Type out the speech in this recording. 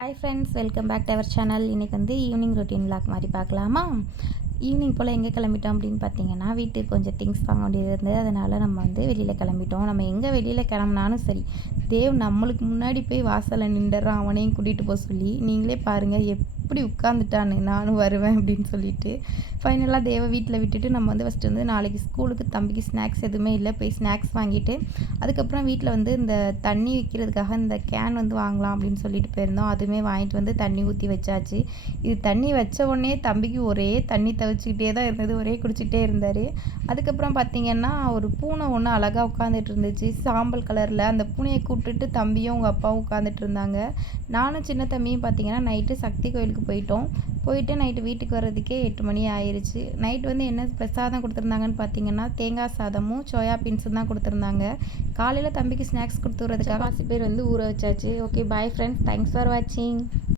Hi friends, welcome back to our channel. இன்றைக்கி வந்து evening routine vlog மாதிரி பார்க்கலாமா? ஈவினிங் போல் எங்கே கிளம்பிட்டோம் அப்படின்னு பார்த்தீங்கன்னா, வீட்டுக்கு கொஞ்சம் திங்ஸ் வாங்க வேண்டியது இருந்தது. அதனால் நம்ம வந்து வெளியில் கிளம்பிட்டோம். நம்ம எங்கே வெளியில் கிளம்புனாலும் சரி, தேவ் நம்மளுக்கு முன்னாடி போய் வாசலில் நின்றுறான், அவனையும் கூட்டிகிட்டு போக சொல்லி. நீங்களே பாருங்கள் எப்படி உட்காந்துட்டான்னு, நானும் வருவேன் அப்படின்னு சொல்லிட்டு. ஃபைனலாக தேவை வீட்டில் விட்டுட்டு நம்ம வந்து ஃபஸ்ட்டு வந்து நாளைக்கு ஸ்கூலுக்கு தம்பிக்கு ஸ்நாக்ஸ் எதுவுமே இல்லை, போய் ஸ்நாக்ஸ் வாங்கிட்டு அதுக்கப்புறம் வீட்டில் வந்து இந்த தண்ணி வைக்கிறதுக்காக இந்த கேன் வந்து வாங்கலாம் அப்படின்னு சொல்லிட்டு போயிருந்தோம். அதுவுமே வாங்கிட்டு வந்து தண்ணி ஊற்றி வச்சாச்சு. இது தண்ணி வச்ச உடனே தம்பிக்கு ஒரே தண்ணி தவிச்சிக்கிட்டே தான் இருந்தது, ஒரே குடிச்சிக்கிட்டே இருந்தார். அதுக்கப்புறம் பார்த்திங்கன்னா ஒரு பூனை ஒன்று அழகாக உட்காந்துட்டு இருந்துச்சு, சாம்பல் கலரில். அந்த பூனையை கூப்பிட்டுட்டு தம்பியும் அவங்க அப்பாவும் உட்காந்துட்டு இருந்தாங்க. நானும் சின்ன தம்பியும் பார்த்திங்கன்னா நைட்டு சக்தி கோயிலுக்கு போயிட்டு நைட்டு வீட்டுக்கு வர்றதுக்கே 8 மணி ஆயிடுச்சு. நைட்டு வந்து என்ன பிரசாதம் கொடுத்துருந்தாங்கன்னு பார்த்தீங்கன்னா, தேங்காய் சாதமும் சோயா பீன்ஸும் தான் கொடுத்துருந்தாங்க. காலையில் தம்பிக்கு ஸ்நாக்ஸ் கொடுத்து விட்றதுக்காக பேர் வந்து ஊற வச்சாச்சு. Okay, bye friends, thanks for வாட்சிங்.